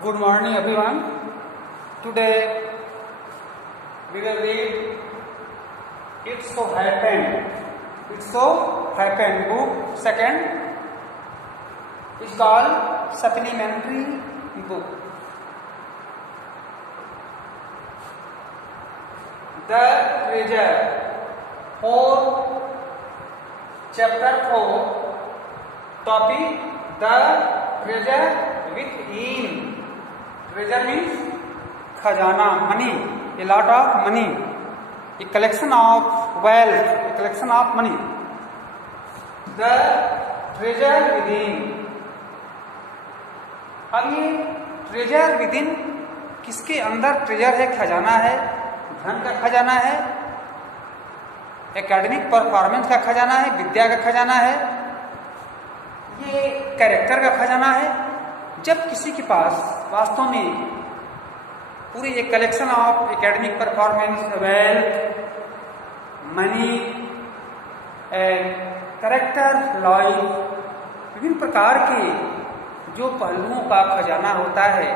Good morning, everyone. Today we will read It So Happened. It So Happened. Book second is called Supplementary Book. The Treasure. 4, Chapter 4. Topic: The Treasure Within. Treasure means khajana, money, a lot of money, a collection of wealth, a collection of money. The treasure within. अब ये treasure within किसके अंदर treasure है, खजाना है, धन का खजाना है, एकेडमिक परफॉर्मेंस का खजाना है, विद्या का खजाना है, ये कैरेक्टर का खजाना है। जब किसी के पास वास्तव में पूरी एक collection of academic performance, wealth, money and character, loyal, विभिन्न प्रकार के जो पहलुओं का खजाना होता है,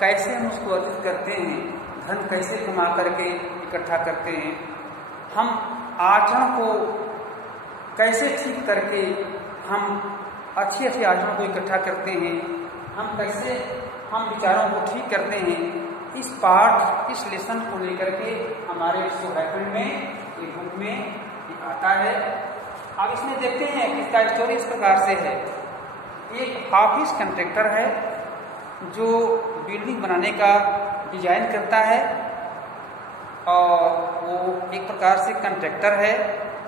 कैसे हम उसको अर्जित करते हैं, धन कैसे कमा करके इकट्ठा करते हैं, हम आचरण को कैसे ठीक करके हम अच्छे आचरण को इकट्ठा करते हैं, हम कैसे हम विचारों को ठीक करते हैं, इस पाठ, इस लेसन को लेकर के हमारे सो हैपेंड में, एक बुक में आता है। अब इसमें देखते हैं कि इसका स्टोरी इस प्रकार से है। एक ऑफिस कंट्रैक्टर है जो बिल्डिंग बनाने का डिजाइन करता है, और वो एक प्रकार से कंट्रैक्टर है,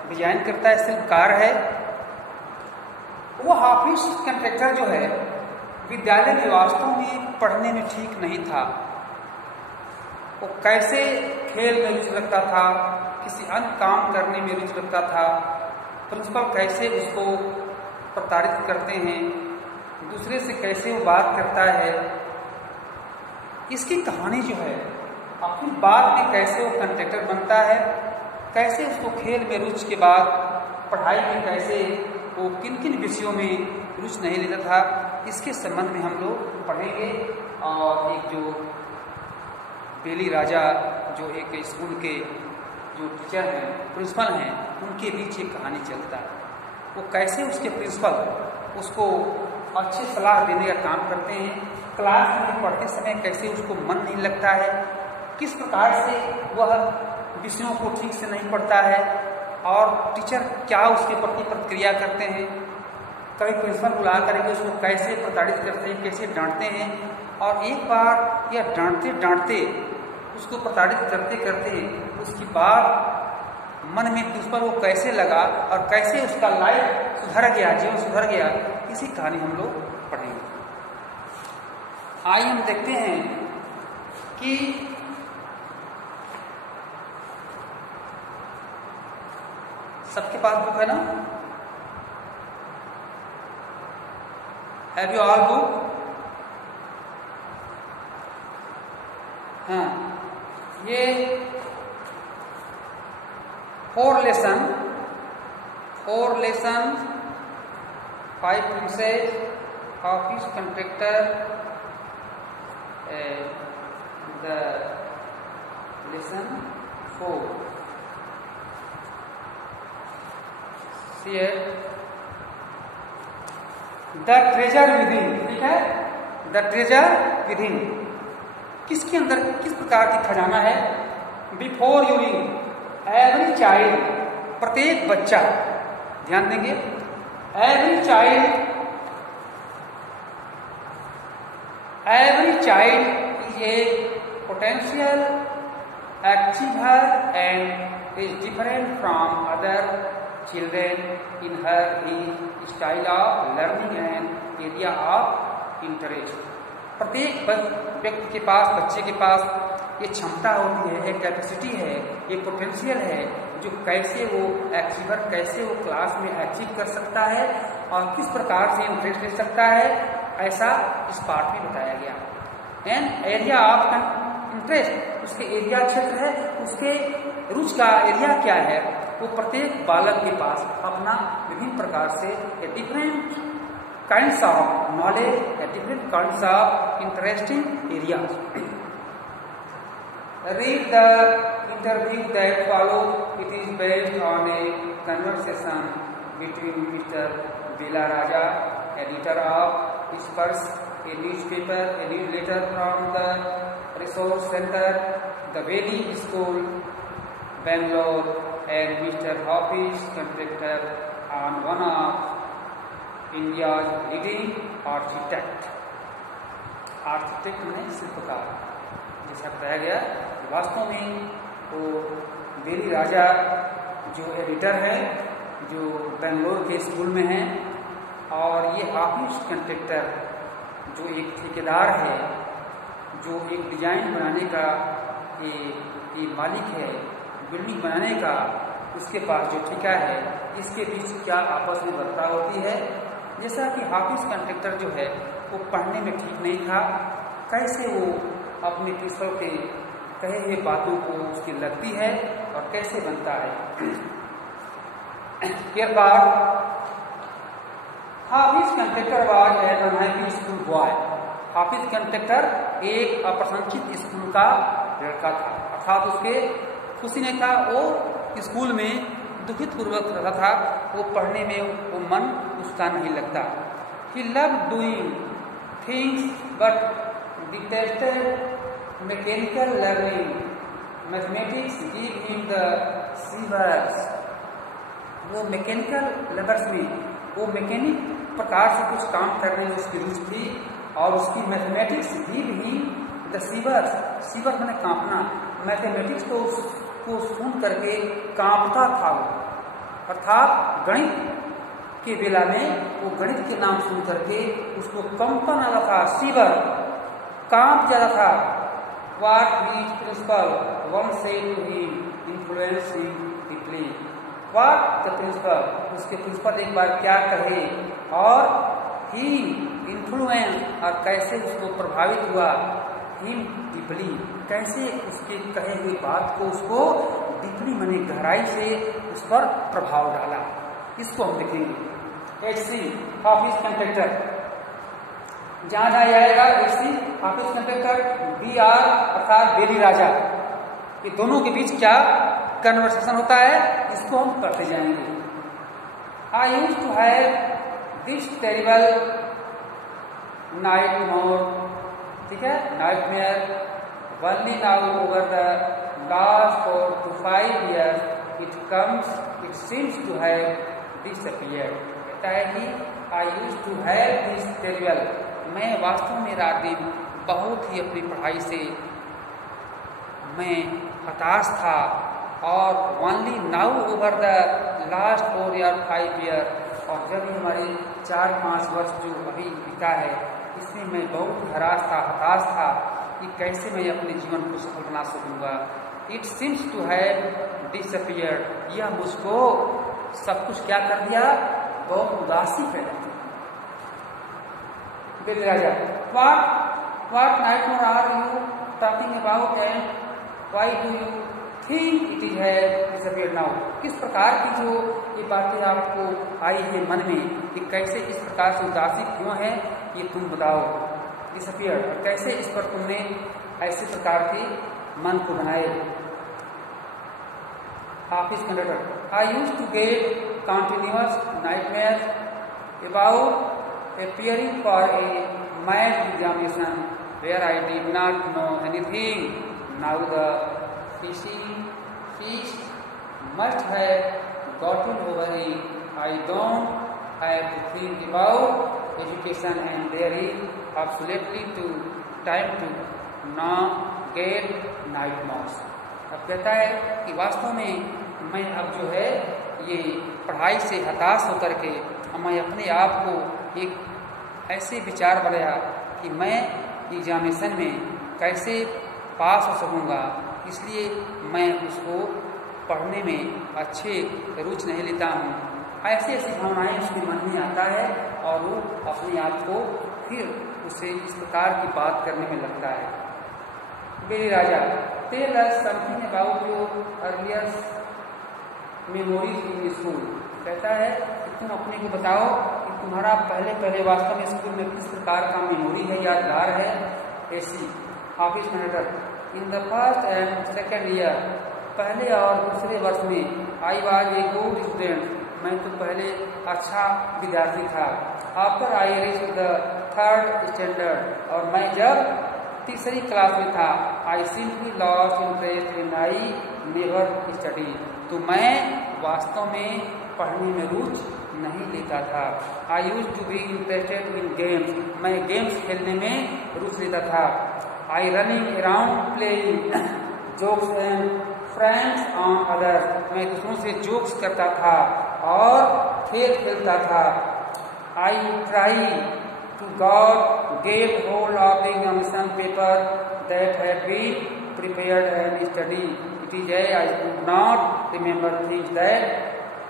डिजाइन करता है, शिल्पकार है। वो ऑफिस कंट्रैक्टर जो है विद्यालय में वास्तव में पढ़ने में ठीक नहीं था। वो कैसे खेल में रुचि रखता था, किसी अन्य काम करने में रुचि रखता था, प्रिंसिपल कैसे उसको प्रताड़ित करते हैं, दूसरे से कैसे वो बात करता है, इसकी कहानी जो है, अपनी बात में कैसे वो कंट्रैक्टर बनता है, कैसे उसको खेल में रुचि के बाद पढ़ाई में कैसे वो किन किन विषयों में रुचि नहीं लेता था, इसके संबंध में हम लोग पढ़ेंगे। और एक जो बेली राजा, जो एक स्कूल के जो टीचर हैं, प्रिंसिपल हैं, उनके बीच एक कहानी चलता है। वो कैसे उसके प्रिंसिपल उसको अच्छे सलाह देने का काम करते हैं, क्लास में पढ़ते समय कैसे उसको मन नहीं लगता है, किस प्रकार से वह विषयों को ठीक से नहीं पढ़ता है, और टीचर क्या उसके प्रति प्रतिक्रिया करते हैं, कभी प्रिंसिपल बुला करके उसको कैसे प्रताड़ित करते हैं, कैसे डांटते हैं, और एक बार यह डांटते डांटते उसको प्रताड़ित करते करते उसकी बात मन में प्रिंसिपल को कैसे लगा और कैसे उसका लाइफ सुधर गया, जीवन सुधर गया, इसी कहानी हम लोग पढ़ेंगे। आइए हम देखते हैं कि सबके पास बुक है ना? Have you all book? हाँ, ये 4 lesson, 5 princess, office contractor, the lesson 4। The treasure within, ठीक है? द ट्रेजर विदिन किसके अंदर किस प्रकार की खजाना है? Before you read, every child, प्रत्येक बच्चा, ध्यान देंगे, every child is a potential achiever and is different from other children in her his style of learning and area of interest। प्रत्येक व्यक्ति के पास, बच्चे के पास ये क्षमता होती है, एक कैपेसिटी है, एक पोटेंशियल है, जो कैसे वो अचीवर, कैसे वो क्लास में अचीव कर सकता है और किस प्रकार से इंटरेस्ट ले सकता है, ऐसा इस पाठ में बताया गया। एंड एरिया ऑफ इंटरेस्ट, उसके एरिया क्षेत्र है, उसके रुचि का एरिया क्या है, वो प्रत्येक बालक के पास अपना विभिन्न प्रकार से different kinds of knowledge, different kinds of interesting areas. Read the interview that follows. It is based on a conversation between Mr. Bela Raja, editor of Whispers, a newsletter from the Resource Center, the Valley School, Bangalore, and Mr. Hafiz, contractor on one of India's leading architect. Architect में शिल्पकार, जैसा बताया गया। वास्तव में वो बेली राजा जो editor है, जो बेंगलोर के स्कूल में है, और ये हाफिज कंट्रैक्टर जो एक ठेकेदार है, जो एक डिजाइन बनाने का ये मालिक है, बिल्डिंग बनाने का उसके पास जो ठेका है, इसके बीच क्या आपस में बर्ताव होती है। जैसा कि हाफिज कंट्रैक्टर जो है वो पढ़ने में ठीक नहीं था, कैसे वो अपने प्रिंसिपल के कहे हुए बातों को उसकी लगती है और कैसे बनता है। एक बार Hafiz Contractor was an unhappy school boy. Hafiz Contractor एक अप्रसन्नचित स्कूल का लड़का था, अर्थात उसके खुशी नहीं था, वो स्कूल में दुखित पूर्वक रहता था, वो पढ़ने में वो मन उसका नहीं लगता। He loved doing things but detested mechanical learning. Mathematics gave him the shivers. वो मैकेनिकल लेबर्स में, वो मैकेनिक प्रकार से कुछ काम करने में उसकी रुचि थी, और उसकी mathematics give him the shivers. Shiver मैंने कांपना, मैथमेटिक्स को उसको सुन करके कांपता था वो, अर्थात गणित के बेला में वो गणित के नाम सुन करके उसको कंपन आ रहा था, शिवर, कांप जा रहा था। What his principal once said to him influenced him deeply. What the principal, उसके प्रिंसिपल एक बार क्या कहे, और he influenced, और कैसे उसको प्रभावित हुआ, him deeply, कैसे उसके कहे हुए बात को उसको डीपली माने गहराई से उस पर प्रभाव डाला। इसको हम देखेंगे। HC हाफिज कंट्रैक्टर, जहां जहां आएगा HC हाफिज कंट्रैक्टर, BR अर्थात बेली राजा, ये दोनों के बीच क्या कन्वर्सेशन होता है, इसको हम करते जाएंगे। I used to have this terrible nightmare, ठीक है, nightmare, only now over the last 4 to 5 years it seems to have disappeared. कहता है कि I used to have this terrible, मैं वास्तव में रात दिन बहुत ही अपनी पढ़ाई से मैं हताश था, और only now over the last 4 या 5 ईयर, और जब हमारे 4-5 वर्ष जो अभी बीता है, इसमें मैं बहुत हताश था कि कैसे मैं अपने जीवन को सफल बना सकूंगा। It seems to have disappeared, यह मुझको सब कुछ क्या कर दिया, बहुत उदासी पैदा की। बेली राजा, what nightmare are you talking about and why do you think it has disappeared now? किस प्रकार की जो ये बातें आपको आई है मन में कि कैसे इस प्रकार से उदासी क्यों है, ये तुम बताओ। डिसअपियर, कैसे इस पर तुमने ऐसे प्रकार के मन को बनाए। Hafiz Contractor, I used to get continuous nightmare about appearing for a math examination where I did not know anything. Now the feast must have gotten over it. I don't have to think about education and there is absolutely time to not get nightmares. अब कहता है कि वास्तव में मैं अब जो है ये पढ़ाई से हताश होकर के मैं अपने आप को एक ऐसे विचार बनाया कि मैं एग्जामिनेशन में कैसे पास हो सकूंगा, इसलिए मैं उसको पढ़ने में अच्छे रुचि नहीं लेता हूँ। ऐसी ऐसी भावनाएं उसके मन में आता है और वो अपने आप को फिर उसे इस प्रकार की बात करने में लगता है। बेली राजा, tell us something about your earliest memories in school. कहता है कि तुम अपने को बताओ कि तुम्हारा पहले वास्तव में स्कूल में किस प्रकार का मेमोरी है, यादगार है, ऐसी office manager in the first and second year, पहले और दूसरे वर्ष में I was a good student, मैं तो पहले अच्छा विद्यार्थी था। After I reach the third standard, और मैं जब तीसरी क्लास में था, I simply lost interest in I never study, तो मैं वास्तव में पढ़ने में रुचि नहीं लेता था। I use to be interested in games, मैं गेम्स खेलने में रुचि लेता था। I running around playing jokes and friends on others, मैं दूसरों से जोक्स करता था और खेल खेलता था। I try to got get hold of the examination paper that had been prepared and study, it is I could not remember things that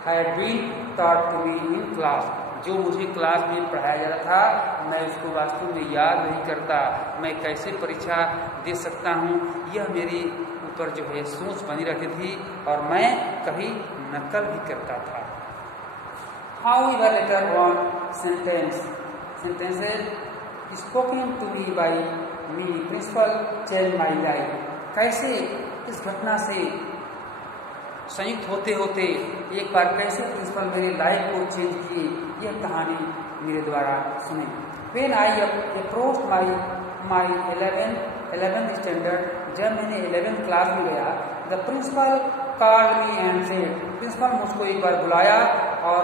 had been taught to me in class, जो मुझे class में पढ़ाया जा रहा था मैं उसको वास्तव में याद नहीं करता, मैं कैसे परीक्षा दे सकता हूँ, यह मेरी ऊपर जो है सोच बनी रहती थी और मैं कभी नकल भी करता था। However, later on sentences spoken to me by me principal changed my life, कैसे इस घटना से संयुक्त होते होते एक बार कैसे प्रिंसिपल मेरी लाइफ को चेंज किए, यह कहानी मेरे द्वारा सुने। When I approached my 11th standard, जब मैंने 11th क्लास में गया, the principal called me and said, principal मुझको एक बार बुलाया और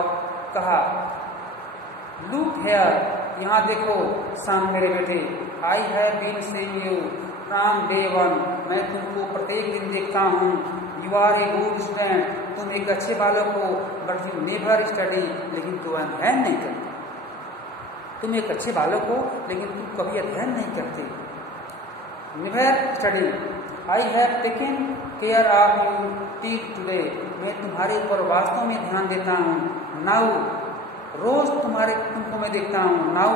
कहा, Look here, यहाँ देखो सन मेरे बेटे, I have been seeing you from day one, मैं तुमको प्रत्येक दिन देखता हूँ। You are a good student, तुम एक अच्छे बालक हो, but you never study, लेकिन तुम अध्ययन नहीं करते। तुम एक अच्छे बालक हो लेकिन तुम कभी अध्ययन नहीं करते। Never study. I have taken care of you till today, मैं तुम्हारे ऊपर वास्तव में ध्यान देता हूँ। Now, रोज तुमको मैं देखता हूँ। Now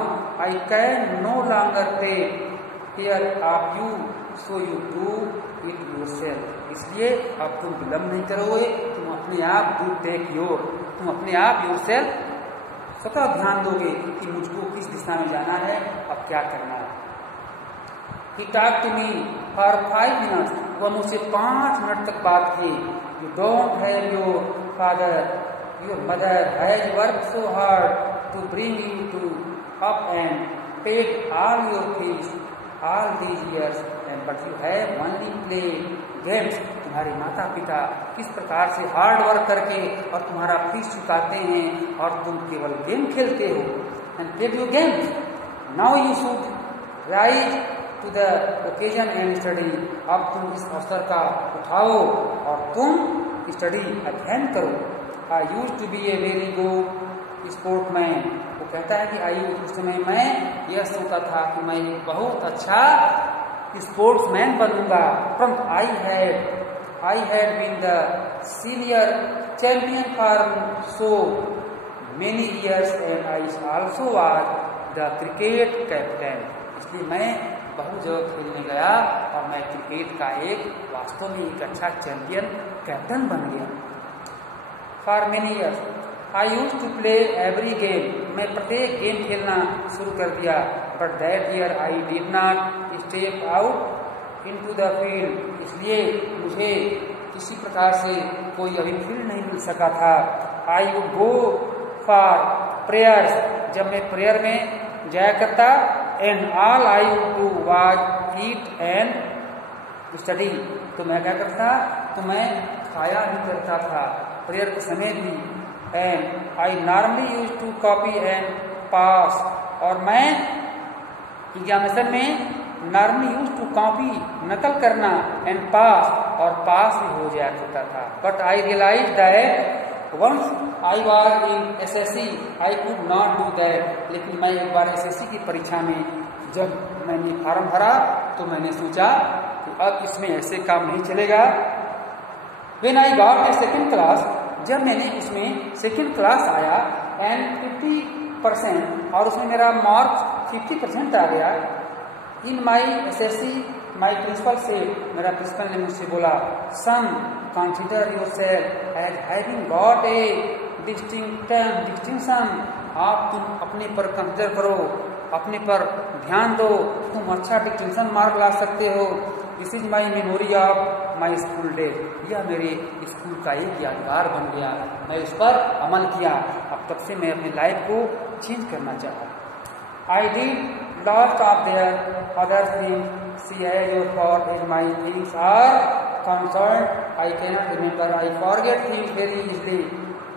I can no longer take care of you, so you do it yourself. इसलिए अब तुम विलम्ब नहीं करोगे, तुम अपने आप do take your, तुम अपने आप yourself स्वतः ध्यान दोगे कि मुझको किस दिशा में जाना है, अब क्या करना है। He talked to me for 5 minutes, वह मुझसे 5 मिनट तक बात की। You don't have your father, your mother has worked so hard to bring you to up and paid all your fees all these years, but you have only played games. तुम्हारे माता पिता किस प्रकार से hard work करके और तुम्हारा fees चुकाते हैं और तुम केवल गेम खेलते हो। And play your games. Now you should rise to the occasion and study. अब तुम इस अवसर का उठाओ और तुम स्टडी अध्ययन करो। I used to be a very good sportsman. वो कहता है कि उस समय मैं यह सोचता था कि मैं एक बहुत अच्छा स्पोर्ट्समैन बनूंगा। परंतु I had been the senior champion for so many years and I also was the cricket captain. इसलिए मैं बहुत जगह खेलने गया और मैं क्रिकेट का एक वास्तव में एक अच्छा चैंपियन कैप्टन बन गया। For many years I used to play every game. मैं प्रत्येक गेम खेलना शुरू कर दिया। But that year I did not step out into the field. इसलिए मुझे किसी प्रकार से कोई अभी फील्ड नहीं मिल सका था। I would go for prayers. जब मैं प्रेयर में जाया करता, and all I would do was eat and study. तो मैं क्या करता, तो मैं खाया ही करता था प्रेयर के समय भी। And I normally used to copy and pass. और मैं एग्जामिनेशन में normally used to copy नकल करना and pass और पास भी हो जाया करता था। But I realized that once I was in SSC I could not do that. लेकिन मैं एक बार SSC की परीक्षा में जब मैंने फॉर्म भरा तो मैंने सोचा कि अब इसमें ऐसे काम नहीं चलेगा। When I got a second class, जब मैंने इसमें सेकंड क्लास आया and 50% और उसमें मेरा मार्क्स 50% आ गया। इन माई SSC माई प्रिंसिपल से, मेरा प्रिंसिपल ने मुझसे बोला, son consider yourself as having got a distinction तुम अपने पर कंसिडर करो, अपने पर ध्यान दो, तुम अच्छा डिस्टिंक्शन मार्क ला सकते हो। This is my memory of my school day. यह मेरे स्कूल का एक यादगार बन गया, मैं इस पर अमल किया। अब तब से मैं अपनी लाइफ को चेंज करना चाहा। I did lot of their other things see has your for as my things are concern I cannot remember. I forget things very easily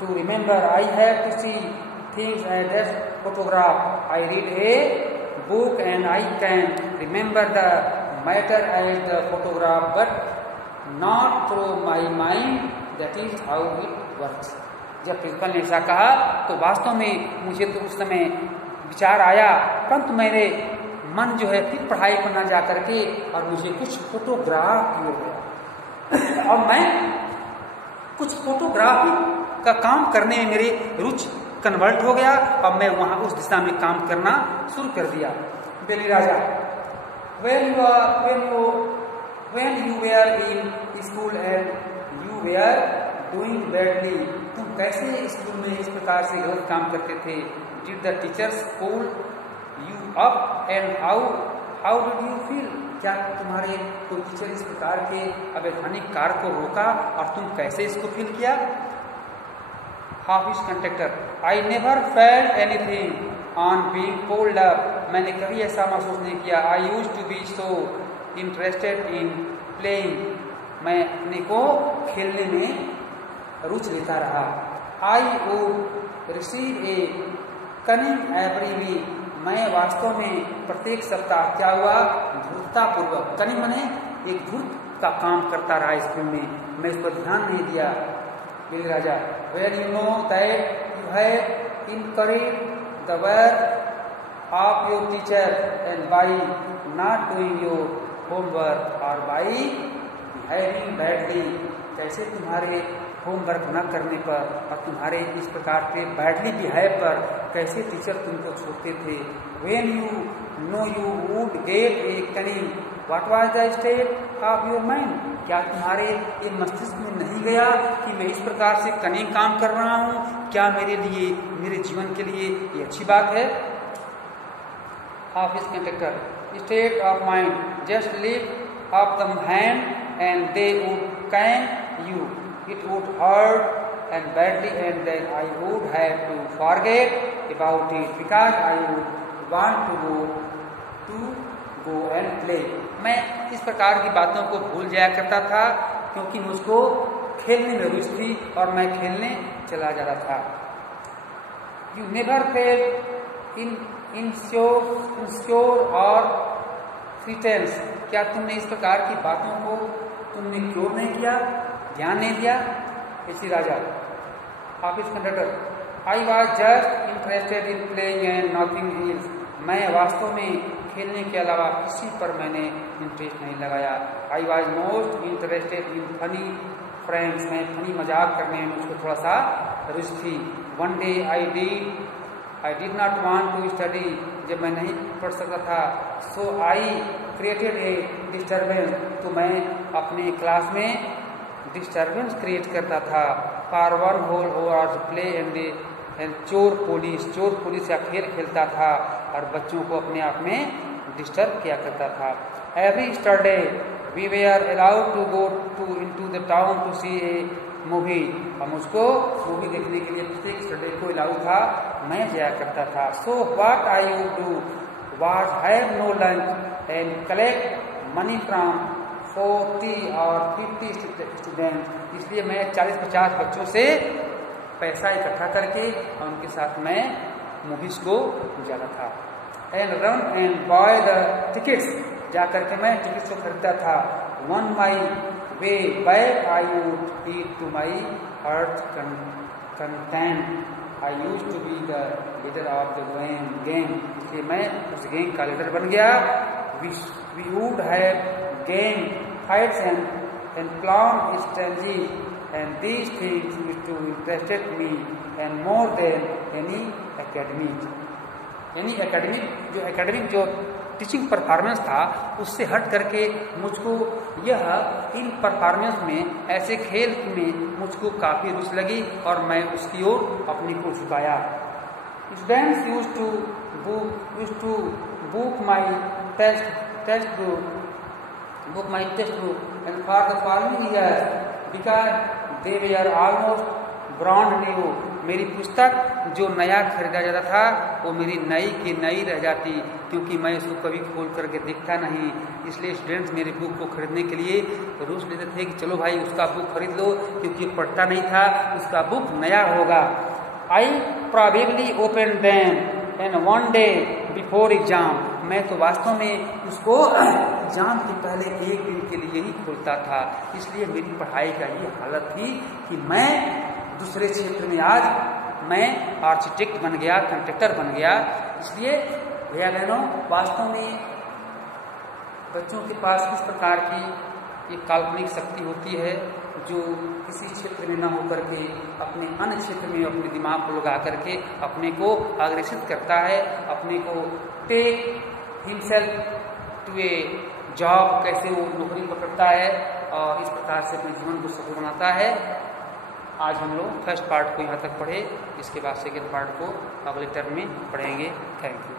to remember. I have to see things as a photograph. I read a book and I can remember the matter as the photograph, but not through my mind. That is how it works. जब principal ने ऐसा कहा तो वास्तव में मुझे तो उस समय विचार आया, परंतु मेरे मन जो है फिर पढ़ाई पर न जा करके और मुझे कुछ फोटोग्राफ किया गया और मैं कुछ फोटोग्राफी का काम करने में मेरी रुचि कन्वर्ट हो गया और मैं वहां उस दिशा में काम करना शुरू कर दिया। बेली राजा, when you were in school and you were doing badly, तुम कैसे स्कूल में इस प्रकार से गलत काम करते थे? Did the teachers pull you up and how did you feel? क्या तुम्हारे कोई टीचर इस प्रकार के अवैधानिक कार्य को रोका और तुम कैसे इसको फील किया? ऑफिस Contractor, I never felt anything on being pulled up. मैंने कभी ऐसा महसूस नहीं किया। I use to be so interested in playing. मैं अपने को खेलने में रुचि लेता रहा। I would receive a caning every week. मैं वास्तव में प्रत्येक सप्ताह क्या हुआ, धूर्ततापूर्वक, कनिंग मैंने एक धूर्त का काम करता रहा स्कूल में, मैं इस पर ध्यान नहीं दिया। राजा, when you know that you have encouraged the work of your teacher and by not doing your homework or by behaving badly, कैसे तुम्हारे होमवर्क न करने पर और तुम्हारे इस प्रकार के बैडली बिहेव पर कैसे टीचर तुमको छोड़ते थे। when you know you would get a caning, what was the state of your mind? क्या तुम्हारे ये मस्तिष्क में नहीं गया कि मैं इस प्रकार से कनिंग काम कर रहा हूँ, क्या मेरे लिए, मेरे जीवन के लिए ये अच्छी बात है? Office conductor, state of mind, just lift up the hand and they would can you, it would hurt and badly and then I would have to forget about it because I would want to go and play. मैं इस प्रकार की बातों को भूल जाया करता था क्योंकि मुझको खेलने में रुचि थी और मैं खेलने चला जाता था। यू नेवर फेल इंश्योर और प्रिटेंस, क्या तुमने इस प्रकार की बातों को तुमने क्योर नहीं किया, ध्यान नहीं दिया? ऐसी राजा, ऑफिस Contractor, I was just interested in playing and nothing else. मैं वास्तव में खेलने के अलावा किसी पर मैंने इंटरेस्ट नहीं लगाया। I was most interested in funny friends, मैं फनी मजाक करने में मुझको थोड़ा सा रुचि थी। One day I did not want to study, जब मैं नहीं पढ़ सकता था, सो आई क्रिएटेड ए डिस्टर्बेंस, तो मैं अपने क्लास में डिस्टर्बेंस क्रिएट करता था। For one whole hours play and चोर पुलिस का खेल खेलता था और बच्चों को अपने आप में डिस्टर्ब किया करता था। Every Saturday we were allowed to go into the town to see a movie, और मुझको मूवी देखने के लिए प्रत्येक सैटरडे को अलाउ था, मैं जाया करता था। So what I would do was have no lunch and collect money from 40 और 50 स्टूडेंट, इसलिए मैं 40-50 बच्चों से पैसा इकट्ठा करके और उनके साथ मैं मूवीज को जाता था। And run and buy the tickets, जा करके मैं टिकट्स को खरीदता था। On my way back I would eat to my heart content. I use to be the leader of the game, इसलिए मैं उस गेम का लीडर बन गया। We would have game fights and plan strategy and these things used to interested me and more than any academic। यानी academic जो teaching performance था उससे हट करके मुझको यह इन परफॉर्मेंस में, ऐसे खेल में मुझको काफ़ी रुचि लगी और मैं उसकी ओर अपने को झुकाया। Students used to book my test book my textbook and for the following years because they were almost brand new. मेरी पुस्तक जो नया खरीदा जाता था वो मेरी नई की नई रह जाती, क्योंकि मैं उसको कभी खोल करके देखता नहीं। इसलिए स्टूडेंट्स मेरे बुक को खरीदने के लिए रूस लेते थे कि चलो भाई उसका बुक खरीद लो, क्योंकि पढ़ता नहीं था, उसका बुक नया होगा। I probably opened them and one day before exam, मैं तो वास्तव में उसको एग्जाम के पहले एक दिन के लिए ही खोलता था। इसलिए मेरी पढ़ाई का ये हालत थी कि मैं दूसरे क्षेत्र में आज मैं आर्किटेक्ट बन गया, कंट्रैक्टर बन गया। इसलिए भैया बहनों, वास्तव में बच्चों के पास इस प्रकार की एक काल्पनिक शक्ति होती है जो किसी क्षेत्र में न होकर के अपने अन्य क्षेत्र में अपने दिमाग को लगा करके अपने को अग्रेसित करता है, अपने को take himself to a job, कैसे वो नौकरी पकड़ता है और इस प्रकार से अपने जीवन को सफल बनाता है। आज हम लोग फर्स्ट पार्ट को यहाँ तक पढ़े, इसके बाद सेकेंड पार्ट को अगले टर्म में पढ़ेंगे। Thank you.